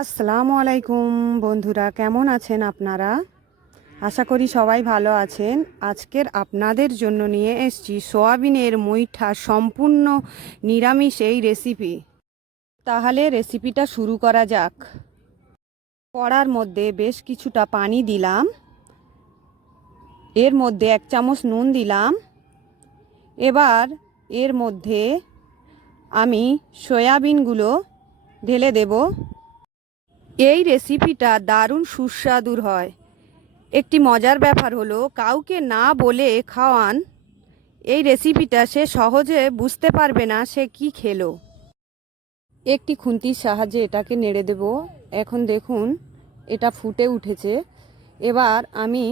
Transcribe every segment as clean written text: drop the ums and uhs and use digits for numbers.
আসসালামু আলাইকুম বন্ধুরা, কেমন আছেন আপনারা? আশা করি সবাই ভালো আছেন। আজকের আপনাদের জন্য নিয়ে এসেছি সোয়াবিনের মুইঠা সম্পূর্ণ নিরামিষ এই রেসিপি। তাহলে রেসিপিটা শুরু করা যাক। কড়ার মধ্যে বেশ কিছুটা পানি দিলাম, এর মধ্যে 1 চামচ নুন দিলাম। এবার এর মধ্যে আমি সয়াবিনগুলো ঢেলে দেব। এই রেসিপিটা দারুণ সুস্বাদুর হয়। একটি মজার ব্যাপার হলো, কাউকে না বলে খাওয়ান এই রেসিপিটা, সে সহজে বুঝতে পারবে না সে কি খেলো। একটি খুন্তির সাহায্যে এটাকে নেড়ে দেব। এখন দেখুন এটা ফুটে উঠেছে। এবার আমি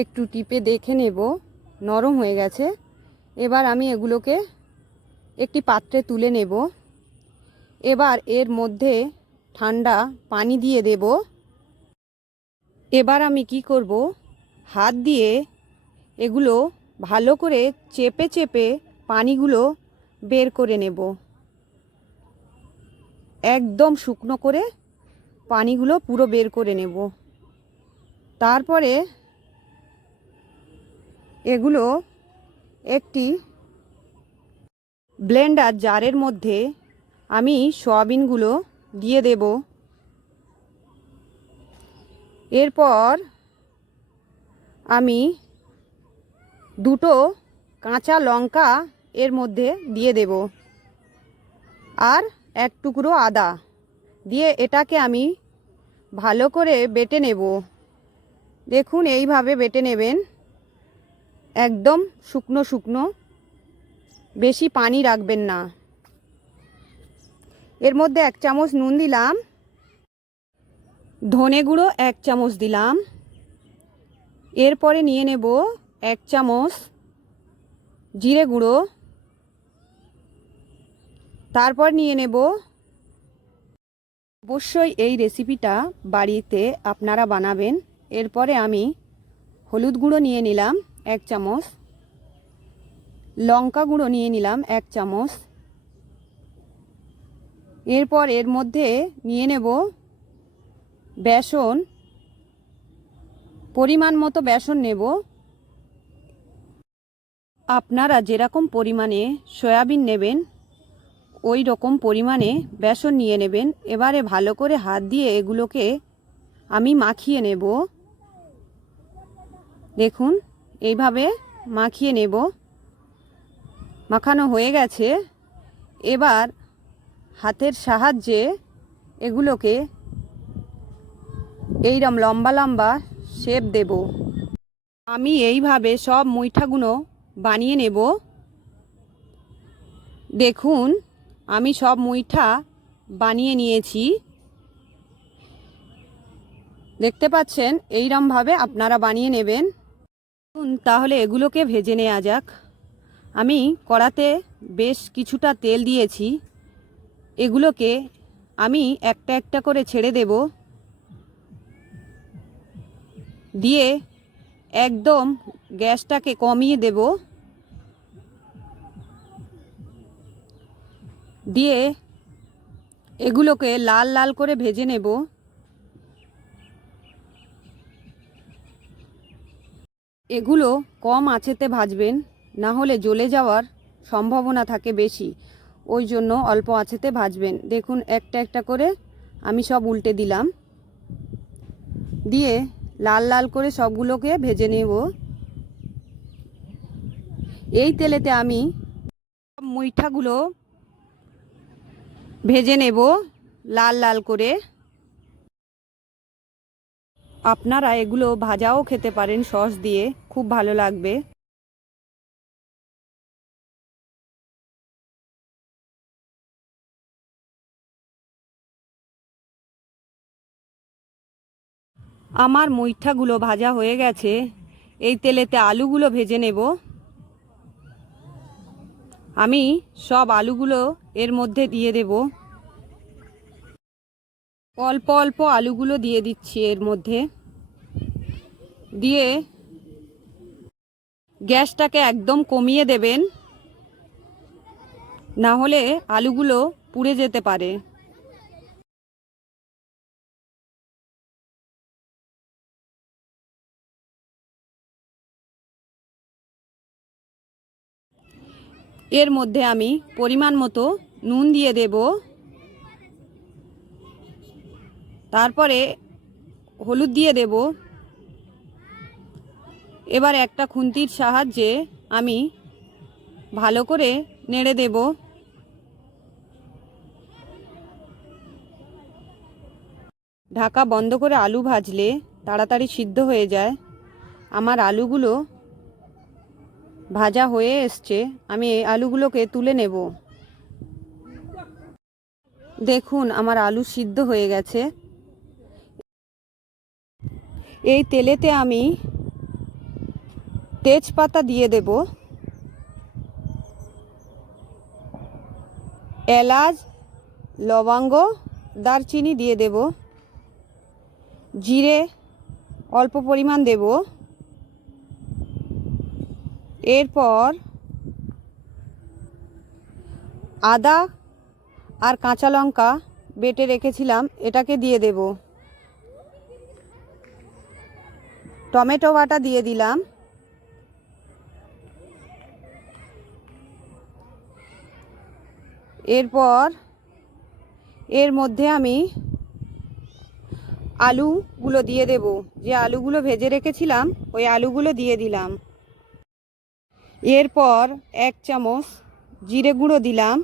একটু টিপে দেখে নেব নরম হয়ে গেছে। এবার আমি এগুলোকে একটি পাত্রে তুলে নেব। এবার এর মধ্যে ঠান্ডা পানি দিয়ে দেব। এবার আমি কি করব, হাত দিয়ে এগুলো ভালো করে চেপে চেপে পানিগুলো বের করে নেব। একদম শুকনো করে পানিগুলো পুরো বের করে নেব। তারপরে এগুলো একটি ব্লেন্ডার জারের মধ্যে আমি সয়াবিনগুলো দিয়ে দেব। এরপর আমি দুটো কাঁচা লঙ্কা এর মধ্যে দিয়ে দেব, আর এক টুকরো আদা দিয়ে এটাকে আমি ভালো করে বেটে নেব। দেখুন এইভাবে বেটে নেবেন, একদম শুকনো শুকনো, বেশি পানি রাখবেন না। এর মধ্যে 1 চামচ নুন দিলাম, ধনে গুঁড়ো 1 চামচ দিলাম। এরপরে নিয়ে নেব 1 চামচ জিরে গুঁড়ো। তারপর নিয়ে নেব, অবশ্যই এই রেসিপিটা বাড়িতে আপনারা বানাবেন। এরপরে আমি হলুদ গুঁড়ো নিয়ে নিলাম 1 চামচ, লঙ্কা গুঁড়ো নিয়ে নিলাম 1 চামচ। এরপর এর মধ্যে নিয়ে নেব বেসন, পরিমাণ মতো বেসন নেব। আপনারা যেরকম পরিমাণে সয়াবিন নেবেন ওই রকম পরিমাণে বেসন নিয়ে নেবেন। এবারে ভালো করে হাত দিয়ে এগুলোকে আমি মাখিয়ে নেব। দেখুন এইভাবে মাখিয়ে নেব। মাখানো হয়ে গেছে। এবার হাতের সাহায্যে এগুলোকে এইরকম লম্বা লম্বা শেপ দেব। আমি এইভাবে সব মুইঠাগুলো বানিয়ে নেব। দেখুন আমি সব মুইঠা বানিয়ে নিয়েছি। দেখতে পাচ্ছেন, এইরকমভাবে আপনারা বানিয়ে নেবেন। তাহলে এগুলোকে ভেজে নেওয়া যাক। আমি কড়াতে বেশ কিছুটা তেল দিয়েছি। এগুলোকে আমি একটা একটা করে ছেড়ে দেব। দিয়ে একদম গ্যাসটাকে কমিয়ে দেব। দিয়ে এগুলোকে লাল লাল করে ভেজে নেব। এগুলো কম আঁচেতে ভাজবেন, না হলে জ্বলে যাওয়ার সম্ভাবনা থাকে বেশি। ওই জন্য অল্প আঁচেতে ভাজবেন। দেখুন একটা একটা করে আমি সব উল্টে দিলাম। দিয়ে লাল লাল করে সবগুলোকে ভেজে নেব। এই তেলেতে আমি সব মুইঠাগুলো ভেজে নেব লাল লাল করে। আপনারা এগুলো ভাজাও খেতে পারেন সস দিয়ে, খুব ভালো লাগবে। আমার মুইঠাগুলো ভাজা হয়ে গেছে। এই তেলেতে আলুগুলো ভেজে নেব। আমি সব আলুগুলো এর মধ্যে দিয়ে দেব। অল্প অল্প আলুগুলো দিয়ে দিচ্ছি এর মধ্যে। দিয়ে গ্যাসটাকে একদম কমিয়ে দেবেন, না হলে আলুগুলো পুড়ে যেতে পারে। এর মধ্যে আমি পরিমাণ মতো নুন দিয়ে দেব, তারপরে হলুদ দিয়ে দেব। এবার একটা খুন্তির সাহায্যে আমি ভালো করে নেড়ে দেব। ঢাকা বন্ধ করে আলু ভাজলে তাড়াতাড়ি সিদ্ধ হয়ে যায়। আমার আলুগুলো ভাজা হয়ে এসছে, আমি এই আলুগুলোকে তুলে নেব। দেখুন আমার আলু সিদ্ধ হয়ে গেছে। এই তেলেতে আমি তেজপাতা দিয়ে দেব, এলাচ, লবঙ্গ, দারচিনি দিয়ে দেব, জিরে অল্প পরিমাণ দেব। এরপর আদা আর কাঁচা লঙ্কা বেটে রেখেছিলাম, এটাকে দিয়ে দেব। টমেটো বাটা দিয়ে দিলাম। এরপর এর মধ্যে আমি আলুগুলো দিয়ে দেব। যে আলুগুলো ভেজে রেখেছিলাম ওই আলুগুলো দিয়ে দিলাম। এরপর 1 চামচ জিরে গুঁড়ো দিলাম,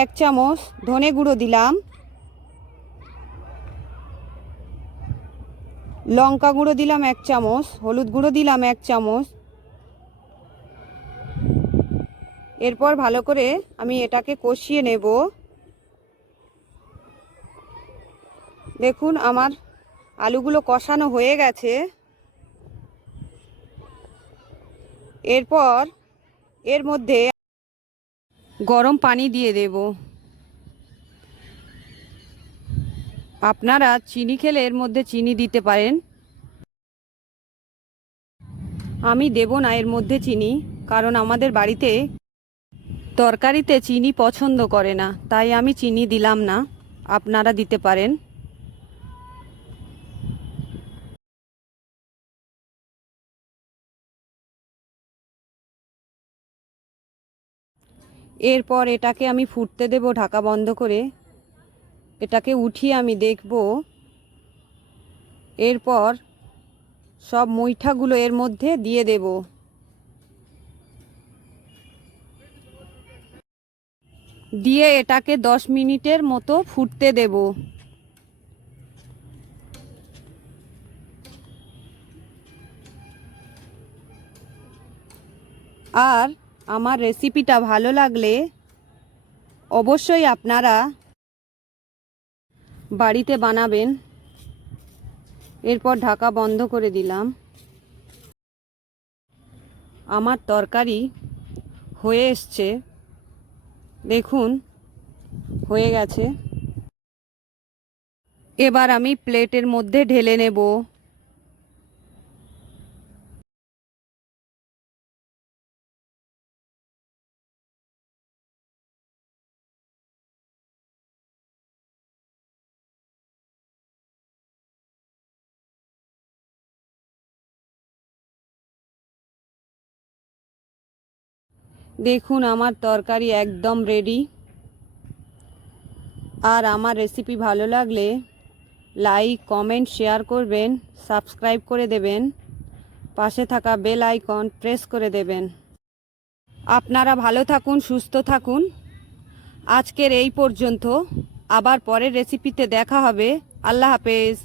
1 চামচ ধনে গুঁড়ো দিলাম, লঙ্কা গুঁড়ো দিলাম 1 চামচ, হলুদ গুঁড়ো দিলাম 1 চামচ। এরপর ভালো করে আমি এটাকে কষিয়ে নেব। দেখুন আমার আলুগুলো কষানো হয়ে গেছে। এরপর এর মধ্যে গরম পানি দিয়ে দেব। আপনারা চিনি খেলে এর মধ্যে চিনি দিতে পারেন, আমি দেব না এর মধ্যে চিনি, কারণ আমাদের বাড়িতে তরকারিতে চিনি পছন্দ করে না, তাই আমি চিনি দিলাম না। আপনারা দিতে পারেন। এরপর এটাকে আমি ফুটতে দেব ঢাকা বন্ধ করে। এটাকে উঠিয়ে আমি দেখব। এরপর সব মুইঠাগুলো এর মধ্যে দিয়ে দেব। দিয়ে এটাকে 10 মিনিটের মতো ফুটতে দেব। আর আমার রেসিপিটা ভালো লাগলে অবশ্যই আপনারা বাড়িতে বানাবেন। এরপর ঢাকা বন্ধ করে দিলাম। আমার তরকারি হয়ে এসছে, দেখুন হয়ে গেছে। এবার আমি প্লেটের মধ্যে ঢেলে নেব। দেখুন আমার তরকারি একদম রেডি। আর আমার রেসিপি ভালো লাগলে লাইক, কমেন্ট, শেয়ার করবেন, সাবস্ক্রাইব করে দেবেন, পাশে থাকা বেল আইকন প্রেস করে দেবেন। আপনারা ভালো থাকুন, সুস্থ থাকুন। আজকের এই পর্যন্ত, আবার পরের রেসিপিতে দেখা হবে। আল্লাহ হাফেজ।